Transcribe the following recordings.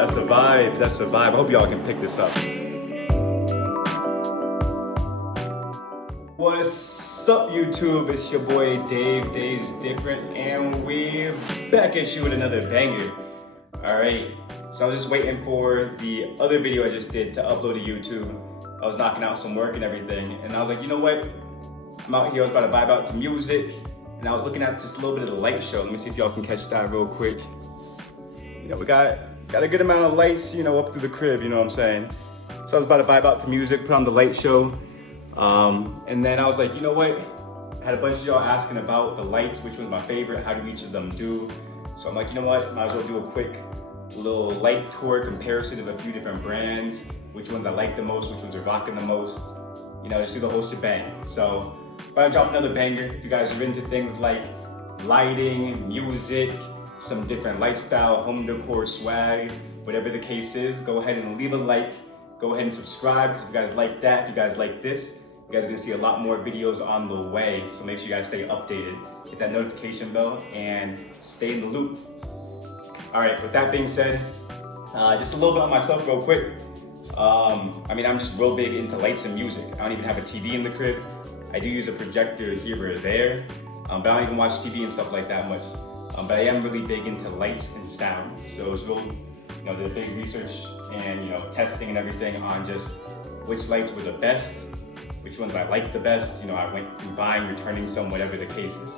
That's the vibe. That's the vibe. I hope y'all can pick this up. What's up, YouTube? It's your boy Dave. Dave's Different, and we're back at you with another banger. All right. So I was just waiting for the other video I just did to upload to YouTube. I was knocking out some work and everything, and I was like, you know what? I'm out here. I was about to vibe out to music, and I was looking at just a little bit of the light show. Let me see if y'all can catch that real quick. You know, we got a good amount of lights, you know, up through the crib. You know what I'm saying? So I was about to vibe out to music, put on the light show, and then I was like, you know what? I had a bunch of y'all asking about the lights, which was my favorite. How do each of them do? So I'm like, you know what? Might as well do a quick little light tour comparison of a few different brands, which ones I like the most, which ones are rocking the most. You know, just do the whole shebang. So, about to drop another banger. If you guys are into things like lighting, music, some different lifestyle, home decor, swag, whatever the case is, go ahead and leave a like. Go ahead and subscribe if you guys like that. If you guys like this, you guys are gonna see a lot more videos on the way. So make sure you guys stay updated. Hit that notification bell and stay in the loop. All right, with that being said, just a little bit on myself real quick. I mean, I'm just real big into lights and music. I don't even have a TV in the crib. I do use a projector here or there, but I don't even watch TV and stuff like that much. But I am really big into lights and sound. So it's real, you know, there's big research and, you know, testing and everything on just which lights were the best, which ones I liked the best. You know, I went through buying, returning some, whatever the case is.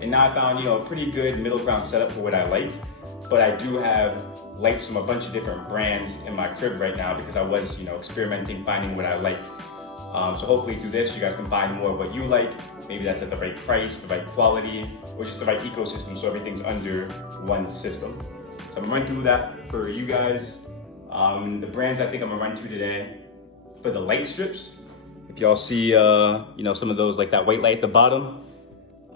And now I found, you know, a pretty good middle ground setup for what I like. But I do have lights from a bunch of different brands in my crib right now because I was, you know, experimenting, finding what I like. So hopefully through this, you guys can find more of what you like. Maybe that's at the right price, the right quality, or just the right ecosystem so everything's under one system. So I'm gonna run through that for you guys. The brands I think I'm gonna run through today for the light strips. If y'all see, you know, some of those like that white light at the bottom,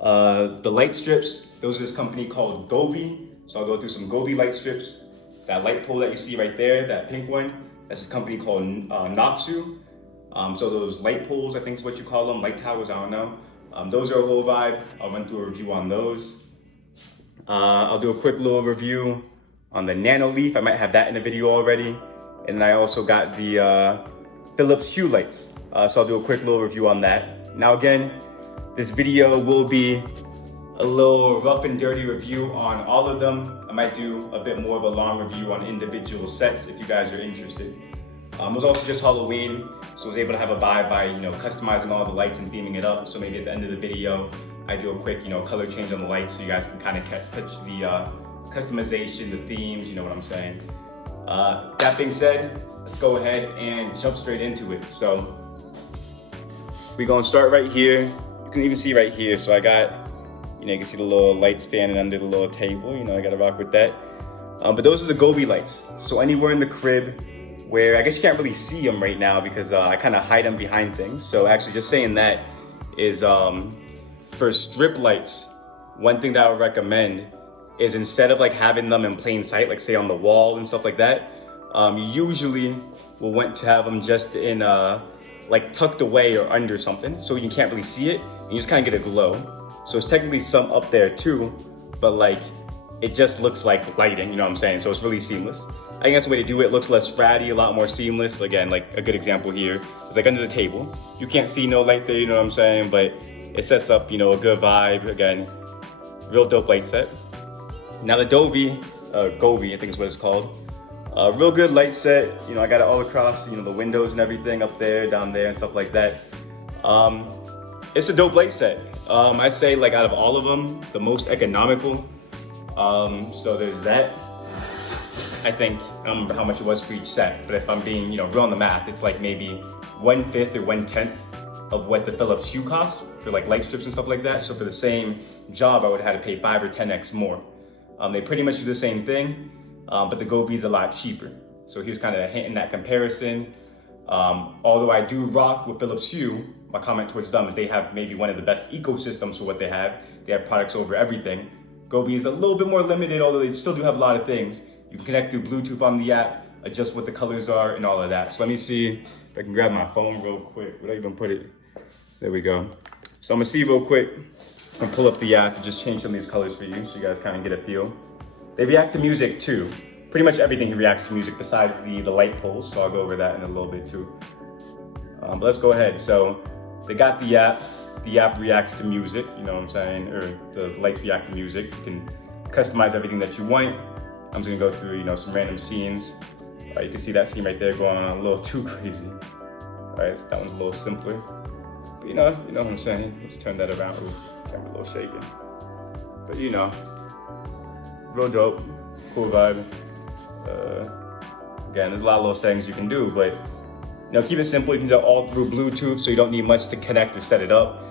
the light strips, those are this company called Govee. So I'll go through some Govee light strips. That light pole that you see right there, that pink one, that's this company called Noxu. So those light poles, I think is what you call them, light towers, I don't know. Those are a whole vibe. I'll run through a review on those. I'll do a quick little review on the Nanoleaf. I might have that in the video already. And then I also got the Philips Hue lights. So I'll do a quick little review on that. Now again, this video will be a little rough and dirty review on all of them. I might do a bit more of a long review on individual sets if you guys are interested. It was also just Halloween, so I was able to have a vibe by, you know, customizing all the lights and theming it up. So maybe at the end of the video, I do a quick, you know, color change on the lights so you guys can kind of catch the customization, the themes, you know what I'm saying. That being said, let's go ahead and jump straight into it. So we're gonna start right here. You can even see right here. So I got, you know, you can see the little lights standing under the little table. You know, I gotta rock with that. But those are the Govee lights. So anywhere in the crib where I guess you can't really see them right now because I kind of hide them behind things. So actually just saying that is for strip lights, one thing that I would recommend is instead of like having them in plain sight, like say on the wall and stuff like that, you usually will want to have them just in like tucked away or under something so you can't really see it and you just kind of get a glow. So it's technically some up there too, but like it just looks like lighting, you know what I'm saying? So it's really seamless. I think that's the way to do it. It looks less fratty, a lot more seamless. Again, like a good example here is like under the table. You can't see no light there, you know what I'm saying? But it sets up, you know, a good vibe. Again, real dope light set. Now the Govee, I think is what it's called. Real good light set. You know, I got it all across, you know, the windows and everything up there, down there and stuff like that. It's a dope light set. I say like out of all of them, the most economical. So there's that. I think, I don't remember how much it was for each set, but if I'm being, you know, real on the math, it's like maybe 1/5 or 1/10 of what the Philips Hue cost for like light strips and stuff like that. So for the same job, I would have had to pay 5 or 10x more. They pretty much do the same thing, but the Govee's a lot cheaper. So here's kind of hinting that comparison. Although I do rock with Philips Hue, my comment towards them is they have maybe one of the best ecosystems for what they have. They have products over everything. Govee is a little bit more limited, although they still do have a lot of things. You can connect through Bluetooth on the app, adjust what the colors are and all of that. So let me see if I can grab my phone real quick. Where did I even put it? There we go. So I'm gonna see real quick and pull up the app and just change some of these colors for you so you guys kind of get a feel. They react to music too. pretty much everything reacts to music besides the light poles, so I'll go over that in a little bit too. But let's go ahead. So they got the app reacts to music, you know what I'm saying, or the lights react to music. You can customize everything that you want. I'm just gonna go through, you know, some random scenes. You can see that scene right there going on a little too crazy. All right, so that one's a little simpler. But you know what I'm saying? Let's turn that around. Ooh, camera a little shaking. But you know, real dope, cool vibe. Again, there's a lot of little settings you can do, but you know, keep it simple. You can do it all through Bluetooth, so you don't need much to connect or set it up.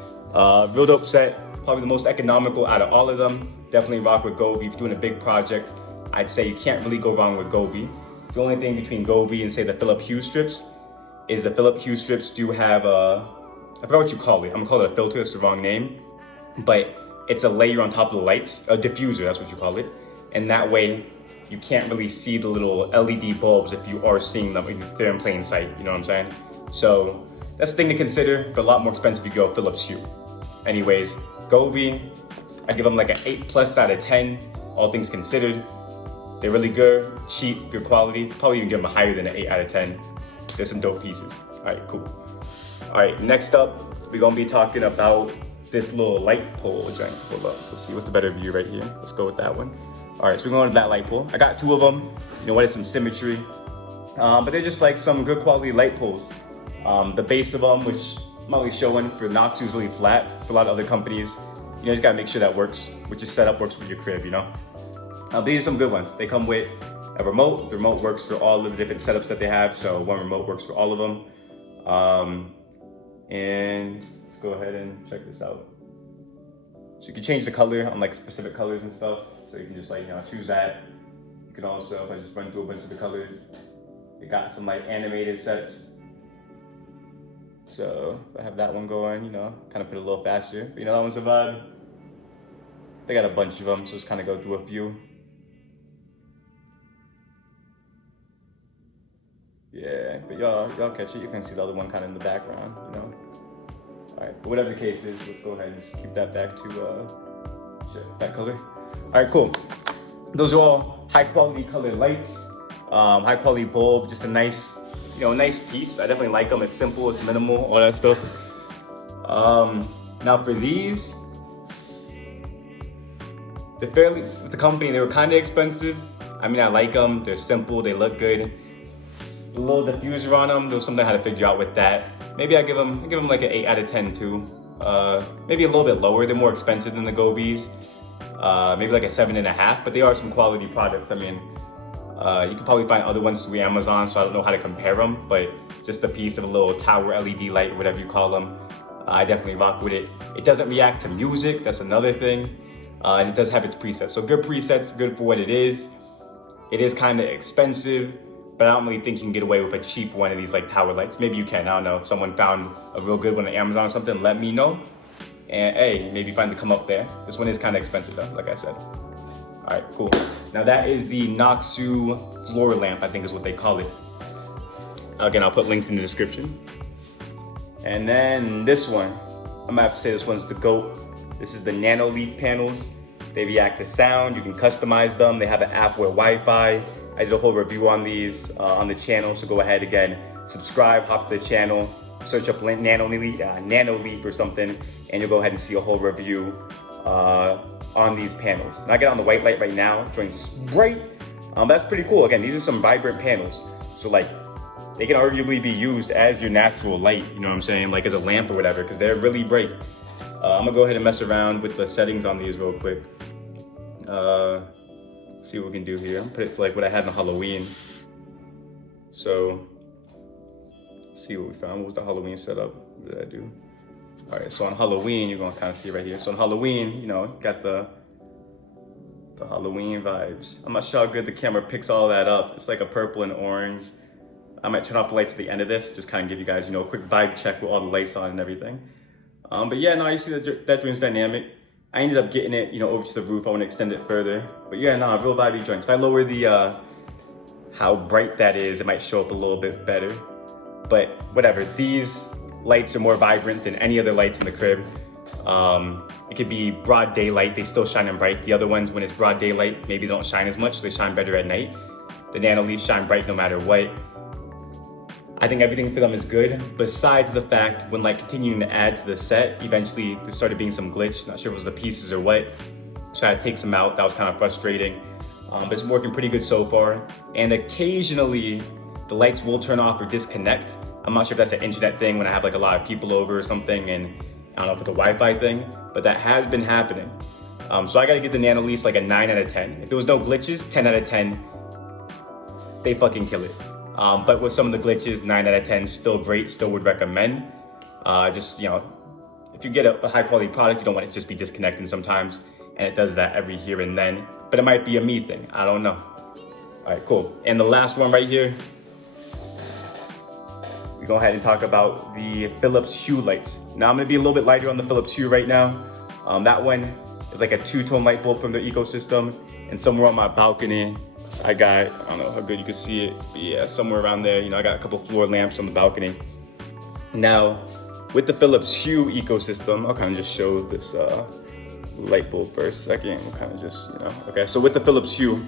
Real dope set, probably the most economical out of all of them. Definitely rock with Govee. If you're doing a big project, I'd say you can't really go wrong with Govee. The only thing between Govee and say the Philip Hue strips is the Philip Hue strips do have I forgot what you call it. I'm gonna call it a filter, it's the wrong name. But it's a layer on top of the lights, a diffuser, that's what you call it. And that way, you can't really see the little LED bulbs if you are seeing them if they're in plain sight, you know what I'm saying? So that's the thing to consider, but a lot more expensive if you go Philips Hue. Anyways, Govee, I give them like an 8+ out of 10, all things considered. They're really good, cheap, good quality. Probably even give them a higher than an 8 out of 10. There's some dope pieces. All right, cool. All right, next up, we're gonna be talking about this little light pole joint. Hold up, let's see what's the better view right here. Let's go with that one. All right, so we're going to that light pole. I got 2 of them. You know what, it's some symmetry. But they're just like some good quality light poles. The base of them, which I'm not really showing for Noxu, is really flat. For a lot of other companies, you just gotta make sure that works, which is set up, works with your crib, you know? These are some good ones. They come with a remote. The remote works for all of the different setups that they have. So one remote works for all of them. And let's go ahead and check this out. So you can change the color on like specific colors and stuff. So you can just like, choose that. You can also, if I just run through a bunch of the colors, it got some like animated sets. So if I have that one going, kind of put it a little faster. But that one's a vibe. They got a bunch of them, so just kind of go through a few. Yeah, but y'all catch it. You can see the other one kind of in the background, All right, but whatever the case is, let's go ahead and just keep that back to that color. All right, cool. Those are all high quality colored lights, high quality bulb, just a nice, nice piece. I definitely like them. It's simple, it's minimal, all that stuff. Now for these, with the company, they were kind of expensive. I mean, I like them. They're simple. They look good. The little diffuser on them, there was something I had to figure out with that. Maybe I give them like an 8 out of 10 too. Maybe a little bit lower. They're more expensive than the Govees. Maybe like a 7.5, but they are some quality products. I mean, you can probably find other ones through Amazon, so I don't know how to compare them, but just a piece of a little tower LED light or whatever you call them. I definitely rock with it. It doesn't react to music. That's another thing. And it does have its presets. So good presets, good for what it is. It is kind of expensive, but I don't really think you can get away with a cheap one of these like tower lights. Maybe you can, I don't know. If someone found a real good one on Amazon or something, let me know. And hey, maybe find to come up there. This one is kind of expensive though, like I said. All right, cool. Now that is the Noxu floor lamp, I think is what they call it. Again, I'll put links in the description. And then this one, I'm gonna have to say this one's the GOAT. This is the Nanoleaf panels. They react to sound, you can customize them. They have an app with Wi-Fi. I did a whole review on these on the channel, so go ahead again, subscribe, hop to the channel, search up Nanoleaf or something, and you'll go ahead and see a whole review on these panels. Now I get on the white light right now, joint's bright. That's pretty cool. Again, these are some vibrant panels. So like, they can arguably be used as your natural light, you know what I'm saying? Like as a lamp or whatever, because they're really bright. I'm gonna go ahead and mess around with the settings on these real quick. See what we can do here. I'm put it to like what I had on Halloween. So, let's see what we found. What was the Halloween setup? What did I do? All right, so on Halloween, you're gonna kind of see right here. So on Halloween, got the Halloween vibes. I'm not sure how good the camera picks all that up. It's like a purple and orange. I might turn off the lights at the end of this, just kind of give you guys, a quick vibe check with all the lights on and everything. But yeah, no, you see that joint's dynamic. I ended up getting it, over to the roof. I want to extend it further. But yeah, no, real vibey joints. If I lower the, how bright that is, it might show up a little bit better. But whatever, these lights are more vibrant than any other lights in the crib. It could be broad daylight, they still shine bright. The other ones, when it's broad daylight, maybe they don't shine as much, they shine better at night. The Nanoleaf shine bright no matter what. I think everything for them is good, besides the fact when like continuing to add to the set, eventually there started being some glitch. Not sure if it was the pieces or what. So I had to take some out. That was kind of frustrating. But it's working pretty good so far. And occasionally the lights will turn off or disconnect. I'm not sure if that's an internet thing when I have like a lot of people over or something, and I don't know if it's a Wi-Fi thing, but that has been happening. So I gotta give the Nanoleaf like a 9 out of 10. If there was no glitches, 10 out of 10, they fucking kill it. But with some of the glitches, 9 out of 10, still great, still would recommend. Just, you know, if you get a high quality product, you don't want it to just be disconnecting sometimes, and it does that every here and then, but it might be a me thing, I don't know. All right, cool. And the last one right here, we go ahead and talk about the Philips Hue lights. Now I'm gonna be a little bit lighter on the Philips Hue right now. That one is like a 2-tone light bulb from their ecosystem, and somewhere on my balcony, I got, I don't know how good you can see it, but yeah, somewhere around there, you know, I got a couple floor lamps on the balcony. Now, with the Philips Hue ecosystem, I'll kind of just show this light bulb for a second. We'll kind of just, you know, okay, so with the Philips Hue,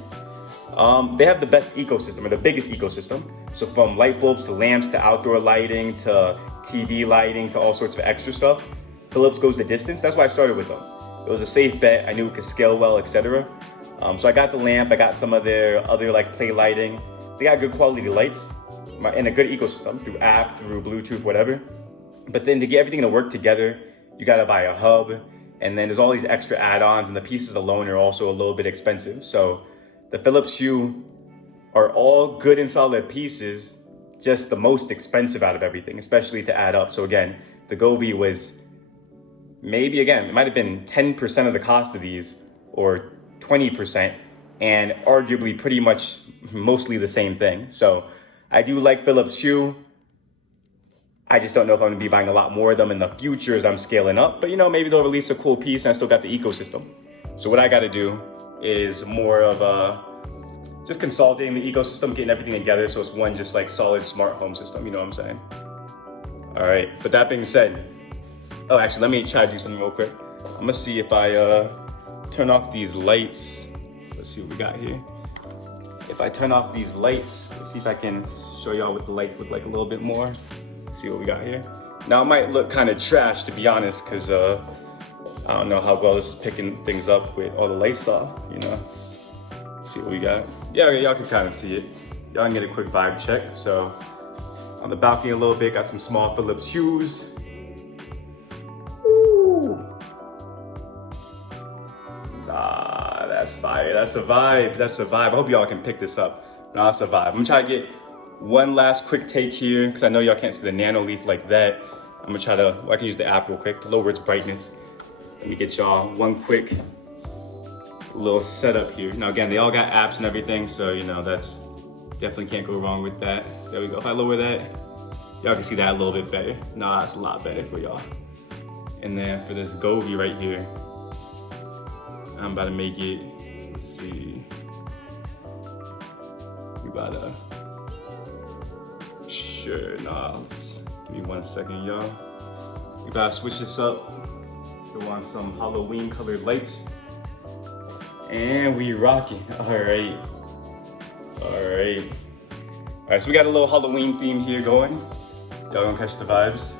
they have the best ecosystem, or the biggest ecosystem. So from light bulbs to lamps to outdoor lighting to TV lighting to all sorts of extra stuff, Philips goes the distance. That's why I started with them. It was a safe bet. I knew it could scale well, etc. So I got the lamp, I got some of their other like play lighting. They got good quality lights and a good ecosystem through app, through Bluetooth, whatever. But then to get everything to work together, you gotta buy a hub, and then there's all these extra add-ons, and the pieces alone are also a little bit expensive. So the Philips Hue are all good and solid pieces, just the most expensive out of everything, especially to add up. So again, the Govee was maybe, again, it might have been 10% of the cost of these, or 20%, and arguably pretty much mostly the same thing. So I do like Philips Hue. I just don't know if I'm gonna be buying a lot more of them in the future as I'm scaling up, but you know, maybe they'll release a cool piece and I still got the ecosystem. So what I gotta do is more of just consolidating the ecosystem, getting everything together so it's one just like solid smart home system, you know what I'm saying? All right, but that being said, oh, actually, let me try to do something real quick. I'm gonna see if I turn off these lights. Let's see what we got here. If I turn off these lights, let's see if I can show y'all what the lights look like a little bit more. Let's see what we got here. Now it might look kind of trash, to be honest, because I don't know how well this is picking things up with all the lights off, you know. Let's see what we got. Yeah, y'all can kind of see it. Y'all can get a quick vibe check. So on the balcony a little bit, got some small Philips Hues. That's fire. That's the vibe. That's the vibe. I hope y'all can pick this up. No, that's the vibe. I'm gonna try to get one last quick take here because I know y'all can't see the Nanoleaf like that. I'm gonna try to, well, I can use the app real quick to lower its brightness. Let me get y'all one quick little setup here. Now again, they all got apps and everything, so you know, that's definitely can't go wrong with that. There we go. If I lower that, y'all can see that a little bit better. No, that's a lot better for y'all. And then for this Govee right here, I'm about to make it, let's see. We about to, sure, nah, give me 1 second, y'all. We about to switch this up. Go on some Halloween colored lights. And we rocking, all right. All right, so we got a little Halloween theme here going. Y'all gonna catch the vibes.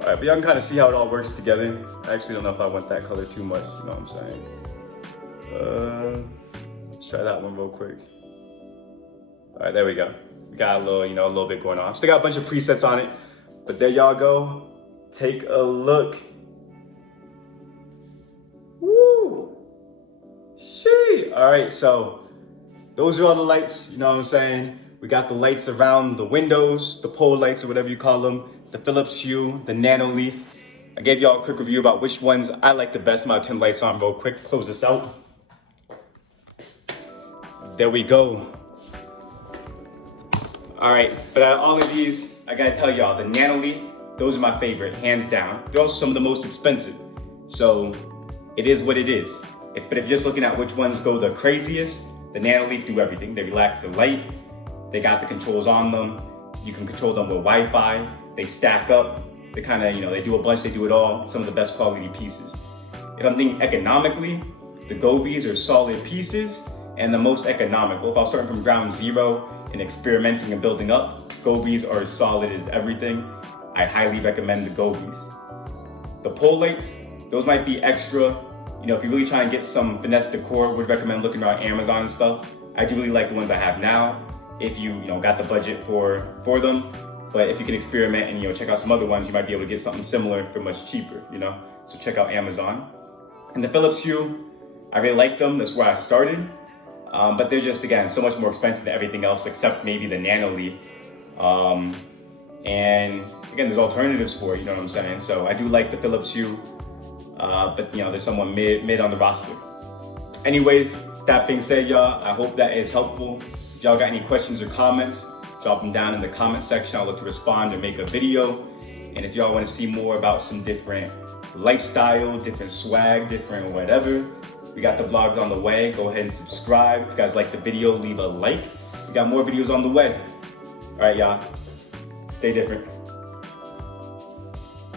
All right, but y'all can kind of see how it all works together. I actually don't know if I want that color too much, you know what I'm saying? Let's try that one real quick. All right, there we go. We got a little, you know, a little bit going on. Still got a bunch of presets on it, but there y'all go. Take a look. Woo! Shit! All right, so those are all the lights, you know what I'm saying? We got the lights around the windows, the pole lights or whatever you call them, the Philips Hue, the Nanoleaf. I gave y'all a quick review about which ones I like the best. I'm gonna turn lights on real quick, close this out. There we go. All right, but out of all of these, I gotta tell y'all, the Nanoleaf, those are my favorite, hands down. They're also some of the most expensive. So it is what it is. But if you're just looking at which ones go the craziest, the Nanoleaf do everything. They relax the light, they got the controls on them. You can control them with Wi-Fi. They stack up. They kind of, you know, they do a bunch, they do it all. Some of the best quality pieces. If I'm thinking economically, the Govees are solid pieces. and the most economical. If I was starting from ground zero and experimenting and building up, Govees are as solid as everything. I highly recommend the Govees. The pole lights, those might be extra. You know, if you're really trying to get some finesse decor, would recommend looking around Amazon and stuff. I do really like the ones I have now, if you got the budget for them. But if you can experiment and check out some other ones, you might be able to get something similar for much cheaper, So check out Amazon. And the Philips Hue, I really like them. That's where I started. But they're just, again, so much more expensive than everything else except maybe the Nanoleaf. And again, there's alternatives for it, you know what I'm saying? So I do like the Philips Hue, but there's someone mid on the roster. Anyways, that being said, y'all, I hope that is helpful. If y'all got any questions or comments, drop them down in the comment section. I'll look to respond or make a video. And if y'all want to see more about some different lifestyle, different swag, different whatever, we got the vlogs on the way. Go ahead and subscribe. If you guys like the video, leave a like. We got more videos on the way. All right, y'all. Stay different.